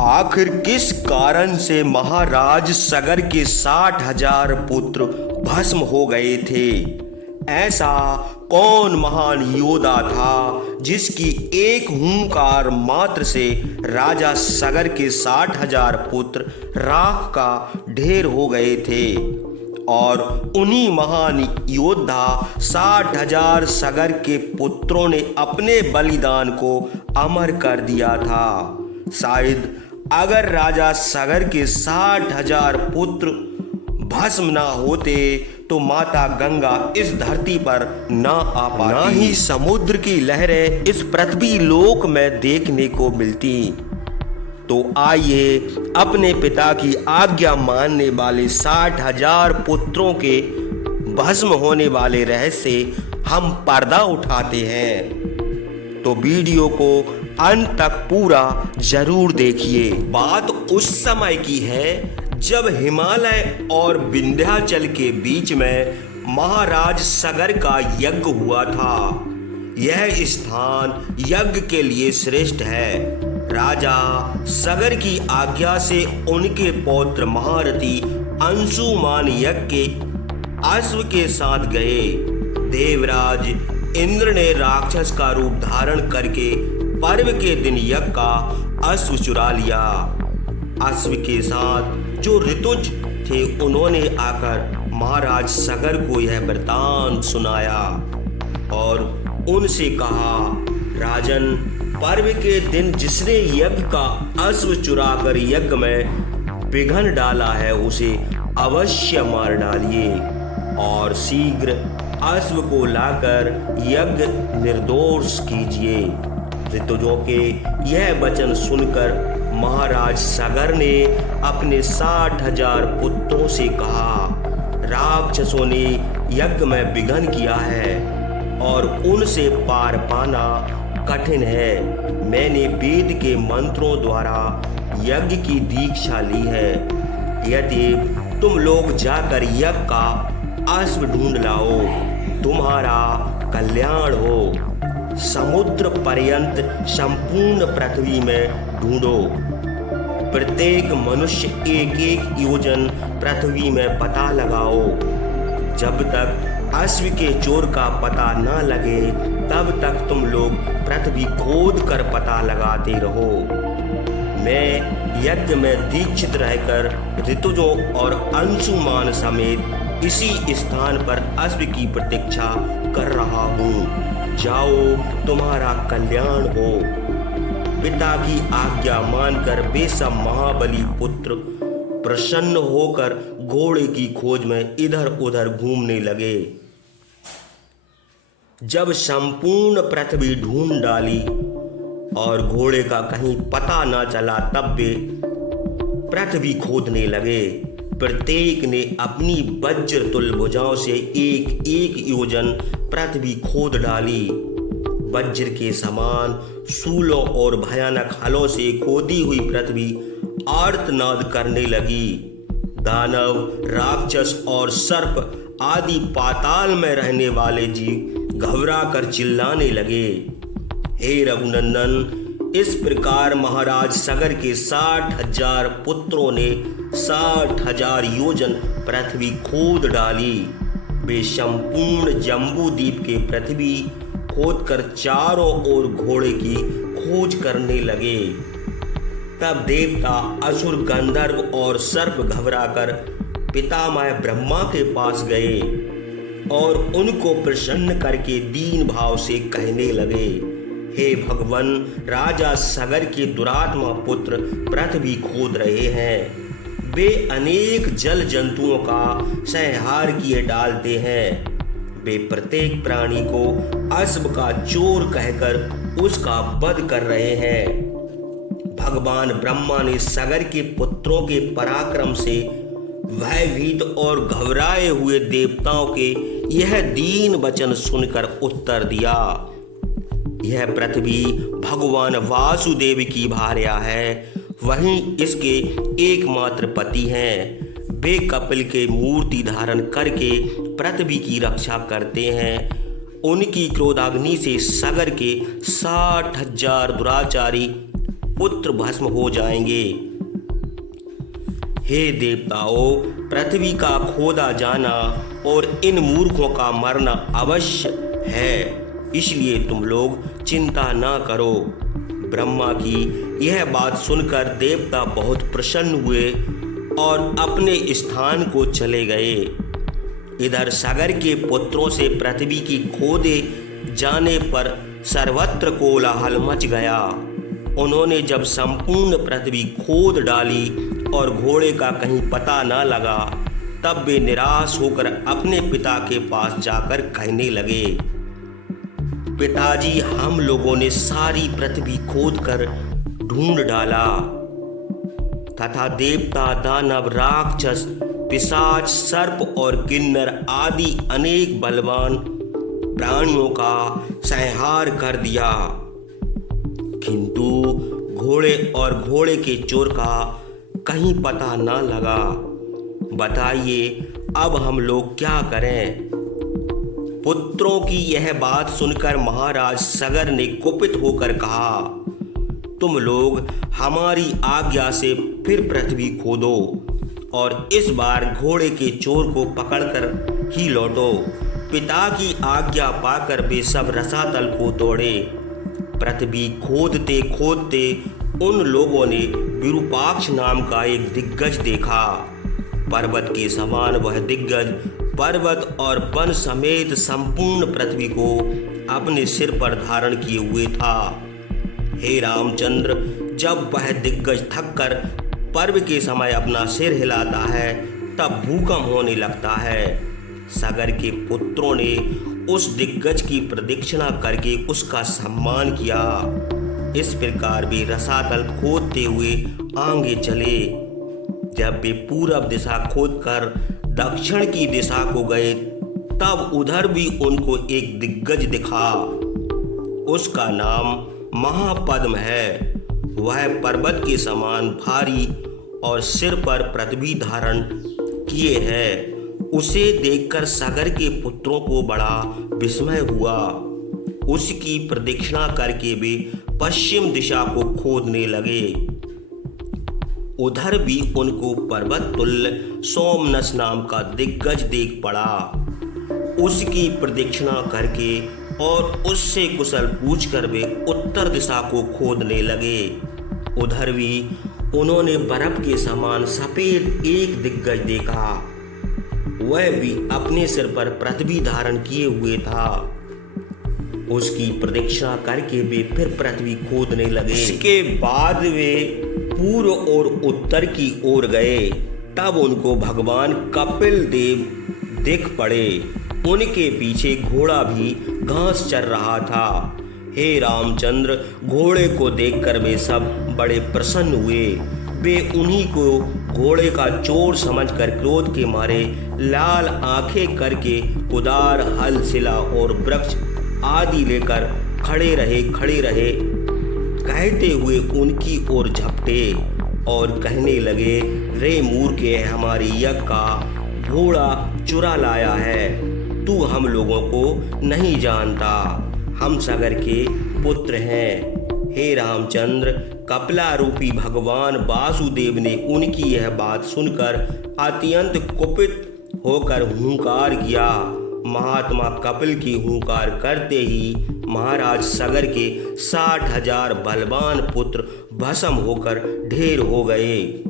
आखिर किस कारण से महाराज सगर के 60,000 पुत्र भस्म हो गए थे? ऐसा कौन महान योद्धा था जिसकी एक हुंकार मात्र से राजा सगर के 60,000 पुत्र राख का ढेर हो गए थे? और उन्हीं महान योद्धा 60,000 सगर के पुत्रों ने अपने बलिदान को अमर कर दिया था। शायद अगर राजा सगर के 60,000 पुत्र भस्म ना होते तो माता गंगा इस धरती पर ना आ पाती, ना ही समुद्र की लहरें इस पृथ्वी लोक में देखने को मिलती। तो आइए अपने पिता की आज्ञा मानने वाले 60,000 पुत्रों के भस्म होने वाले रहस्य हम पर्दा उठाते हैं। तो वीडियो को अंत तक पूरा जरूर देखिए। बात उस समय की है जब हिमालय और विंध्याचल के बीच में महाराज सगर का यज्ञ हुआ था। यह स्थान यज्ञ के लिए श्रेष्ठ है। राजा सगर की आज्ञा से उनके पौत्र महारथी अंशुमान यज्ञ के अश्व के साथ गए। देवराज इंद्र ने राक्षस का रूप धारण करके पर्व के दिन यज्ञ का अश्व चुरा लिया। अश्व के साथ जो ऋतुज थे उन्होंने आकर महाराज सगर को यह वृतांत सुनाया और उनसे कहा, राजन, पर्व के दिन जिसने यज्ञ का अश्व चुराकर यज्ञ में विघन डाला है उसे अवश्य मार डालिए और शीघ्र अश्व को लाकर यज्ञ निर्दोष कीजिए। ऋतुजों के यह वचन सुनकर महाराज सगर ने अपने 60,000 पुत्रों से कहा, राक्षसों ने यज्ञ में विघन किया है और उनसे पार पाना कठिन है। मैंने वेद के मंत्रों द्वारा यज्ञ की दीक्षा ली है। यदि तुम लोग जाकर यज्ञ का अश्व ढूंढ लाओ, तुम्हारा कल्याण हो। समुद्र पर्यंत संपूर्ण पृथ्वी में ढूंढो। प्रत्येक मनुष्य एक एक योजन पृथ्वी में पता लगाओ। जब तक अश्व के चोर का पता न लगे तब तक तुम लोग पृथ्वी खोद कर पता लगाते रहो। मैं यज्ञ में दीक्षित रहकर ऋतुजों और अंशुमान समेत इसी स्थान पर अश्व की प्रतीक्षा कर रहा हूँ। जाओ, तुम्हारा कल्याण हो। पिता की आज्ञा मानकर वे सब महाबली पुत्र प्रसन्न होकर घोड़े की खोज में इधर उधर घूमने लगे। जब संपूर्ण पृथ्वी ढूंढ डाली और घोड़े का कहीं पता न चला तब वे पृथ्वी खोदने लगे। प्रत्येक ने अपनी वज्र तुल्य भुजाओं से एक एक योजन पृथ्वी खोद डाली। वज्र के समान शूलों और भयानक हलों से खोदी हुई पृथ्वी आर्तनाद करने लगी। दानव, राक्षस और सर्प आदि पाताल में रहने वाले जीव घबरा कर चिल्लाने लगे। हे रघुनंदन, इस प्रकार महाराज सगर के 60,000 पुत्रों ने 60,000 योजन पृथ्वी खोद डाली। वे संपूर्ण जम्बूद्वीप के पृथ्वी खोदकर चारों ओर घोड़े की खोज करने लगे। तब देवता, असुर, गंधर्व और सर्प घबराकर पितामह ब्रह्मा के पास गए और उनको प्रसन्न करके दीन भाव से कहने लगे, हे भगवान, राजा सगर के दुरात्मा पुत्र पृथ्वी खोद रहे हैं। वे अनेक जल जंतुओं का संहार किए डालते हैं। वे प्रत्येक प्राणी को अश्व का चोर कहकर उसका वध कर रहे हैं। भगवान ब्रह्मा ने सगर के पुत्रों के पराक्रम से भयभीत और घबराए हुए देवताओं के यह दीन वचन सुनकर उत्तर दिया, यह पृथ्वी भगवान वासुदेव की भार्या है, वहीं इसके एकमात्र पति हैं। वे कपिल के मूर्ति धारण करके पृथ्वी की रक्षा करते हैं। उनकी क्रोधाग्नि से सगर के 60,000 दुराचारी पुत्र भस्म हो जाएंगे। हे देवताओं, पृथ्वी का खोदा जाना और इन मूर्खों का मरना अवश्य है, इसलिए तुम लोग चिंता ना करो। ब्रह्मा की यह बात सुनकर देवता बहुत प्रसन्न हुए और अपने स्थान को चले गए। इधर सगर के पुत्रों से पृथ्वी की खोदे जाने पर सर्वत्र कोलाहल मच गया। उन्होंने जब संपूर्ण पृथ्वी खोद डाली और घोड़े का कहीं पता न लगा, तब वे निराश होकर अपने पिता के पास जाकर कहने लगे, पिताजी, हम लोगों ने सारी पृथ्वी खोदकर ढूंढ डाला तथा देवता, दानव, राक्षस, पिशाच, सर्प और किन्नर आदि अनेक बलवान प्राणियों का संहार कर दिया, किंतु घोड़े और घोड़े के चोर का कहीं पता न लगा। बताइए अब हम लोग क्या करें? पुत्रों की यह बात सुनकर महाराज सगर ने कुपित होकर कहा, तुम लोग हमारी आज्ञा से फिर पृथ्वी खोदो और इस बार घोड़े के चोर को पकड़कर ही लौटो। पिता की आज्ञा पाकर वे सब रसातल को दौड़े। पृथ्वी खोदते खोदते उन लोगों ने विरूपाक्ष नाम का एक दिग्गज देखा। पर्वत के समान वह दिग्गज पर्वत और वन समेत संपूर्ण पृथ्वी को अपने सिर पर धारण किए हुए था। हे रामचंद्र, जब वह दिग्गज थककर पर्व के समय अपना सिर हिलाता है, तब भूकंप होने लगता है। सगर के पुत्रों ने उस दिग्गज की प्रदक्षिणा करके उसका सम्मान किया। इस प्रकार वे रसातल खोदते हुए आगे चले। जब वे पूरब दिशा खोदकर दक्षिण की दिशा को गए, तब उधर भी उनको एक दिग्गज दिखा। उसका नाम महापद्म है। वह पर्वत के समान भारी और सिर पर पृथ्वी धारण किए है। उसे देखकर सगर के पुत्रों को बड़ा विस्मय हुआ। उसकी प्रदक्षिणा करके वे पश्चिम दिशा को खोदने लगे। उधर भी उनको पर्वत तुल्य सोमनस नाम का दिग्गज देख पड़ा। उसकी प्रदक्षिणा करके और उससे कुशल पूछकर वे उत्तर दिशा को खोदने लगे। उधर भी उन्होंने बर्फ के समान सफेद एक दिग्गज देखा। वह भी अपने सिर पर पृथ्वी धारण किए हुए था। उसकी प्रदक्षिणा करके वे फिर पृथ्वी खोदने लगे। इसके बाद वे पूर्व और उत्तर की ओर गए। तब उनको भगवान कपिल देव दिख पड़े। उनके पीछे घोड़ा भी घास चर रहा था। हे रामचंद्र, घोड़े को देखकर वे सब बड़े प्रसन्न हुए। वे उन्हीं को घोड़े का चोर समझकर क्रोध के मारे लाल आंखें करके कुदार, हल, सिला और वृक्ष आदि लेकर खड़े रहे कहते हुए उनकी ओर झपटे और कहने लगे, रे मूर्खे, हमारी यज्ञ का घोड़ा चुरा लाया है। तू हम लोगों को नहीं जानता। हम सगर के पुत्र हैं। हे रामचंद्र, कपिला रूपी भगवान वासुदेव ने उनकी यह बात सुनकर अत्यंत कुपित होकर हुंकार किया। महात्मा कपिल की हुंकार करते ही महाराज सगर के 60,000 बलवान पुत्र भस्म होकर ढेर हो गए।